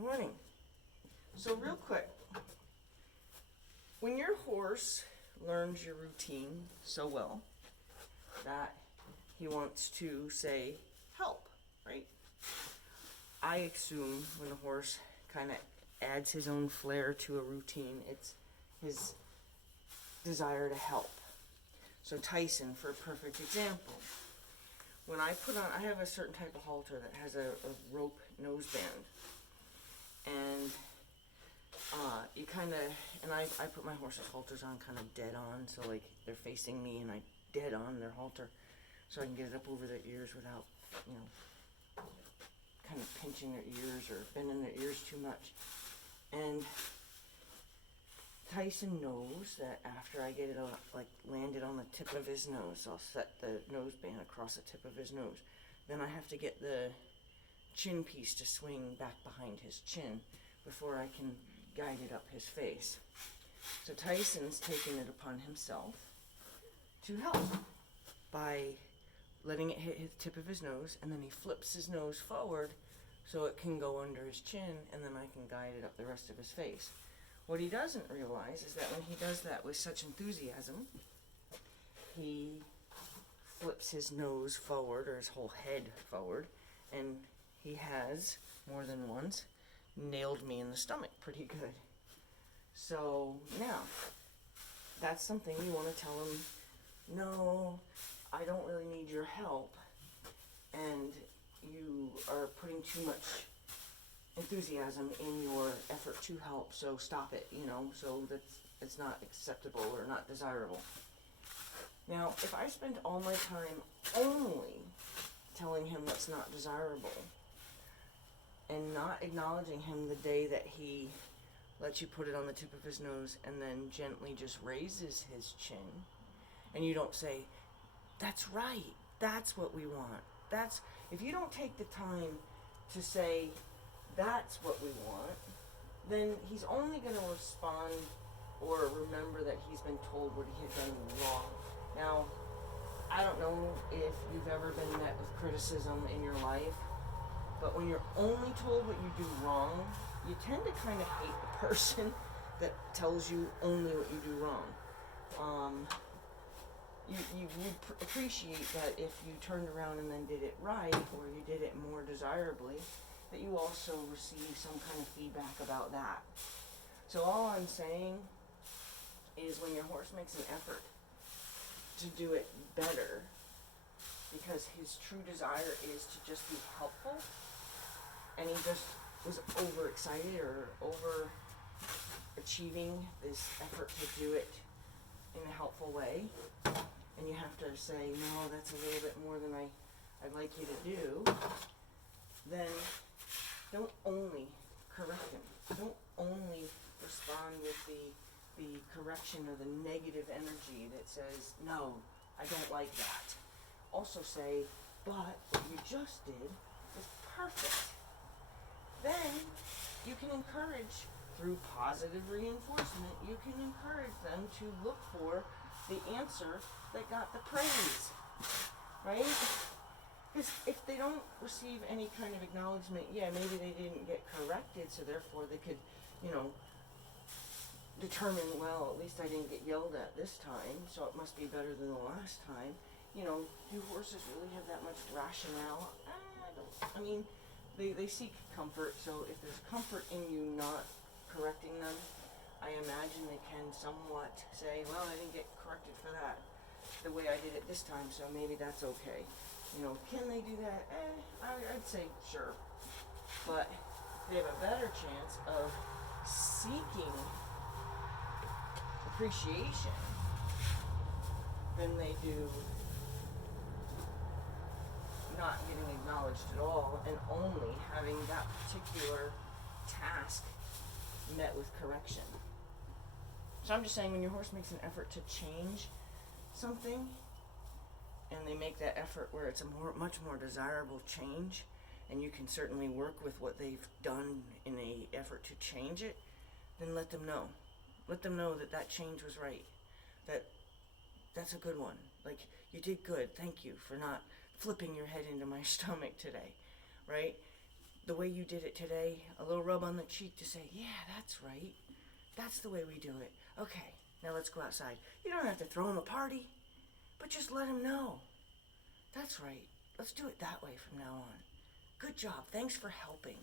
Morning. So real quick, when your horse learns your routine so well that he wants to say help, right? I assume when a horse kind of adds his own flair to a routine, it's his desire to help. So Tyson, for a perfect example, when I have a certain type of halter that has a rope noseband, and you kind of, and I put my horse's halters on kind of dead on, so like they're facing me and I dead on their halter, so I can get it up over their ears without, kind of pinching their ears or bending their ears too much. And Tyson knows that after I get it landed on the tip of his nose, I'll set the noseband across the tip of his nose. Then I have to get the chin piece to swing back behind his chin before I can guide it up his face. So Tyson's taken it upon himself to help by letting it hit the tip of his nose, and then he flips his nose forward so it can go under his chin, and then I can guide it up the rest of his face. What he doesn't realize is that when he does that with such enthusiasm, he flips his nose forward, or his whole head forward, and he has, more than once, nailed me in the stomach pretty good. So now, that's something you want to tell him, no, I don't really need your help, and you are putting too much enthusiasm in your effort to help, so stop it, so it's not acceptable or not desirable. Now, if I spend all my time only telling him what's not desirable and not acknowledging him the day that he lets you put it on the tip of his nose and then gently just raises his chin, and you don't say, that's right, that's what we want. If you don't take the time to say, that's what we want, then he's only going to respond or remember that he's been told what he had done wrong. Now, I don't know if you've ever been met with criticism in your life, but when you're only told what you do wrong, you tend to kind of hate the person that tells you only what you do wrong. You would appreciate that if you turned around and then did it right, or you did it more desirably, that you also receive some kind of feedback about that. So all I'm saying is when your horse makes an effort to do it better, because his true desire is to just be helpful, and he just was overexcited or over achieving this effort to do it in a helpful way, and you have to say, no, that's a little bit more than I'd like you to do, then don't only correct him. Don't only respond with the correction or the negative energy that says, no, I don't like that. Also say, but what you just did is perfect. Then you can encourage, through positive reinforcement, you can encourage them to look for the answer that got the praise, right? Because if they don't receive any kind of acknowledgement, maybe they didn't get corrected, so therefore they could, determine, well, at least I didn't get yelled at this time, so it must be better than the last time. Do horses really have that much rationale? They seek comfort, so if there's comfort in you not correcting them, I imagine they can somewhat say, well, I didn't get corrected for that the way I did it this time, so maybe that's okay. Can they do that? I'd say sure. But they have a better chance of seeking appreciation than they do not getting acknowledged at all and only having that particular task met with correction. So I'm just saying, when your horse makes an effort to change something, and they make that effort where it's a much more desirable change, and you can certainly work with what they've done in an effort to change it, then let them know. Let them know that change was right. That's a good one. Like, you did good. Thank you for not flipping your head into my stomach today, right? the way you did it today, a little rub on the cheek to say, yeah, that's right. That's the way we do it. Okay, now let's go outside. You don't have to throw him a party, but just let him know. That's right. Let's do it that way from now on. Good job. Thanks for helping.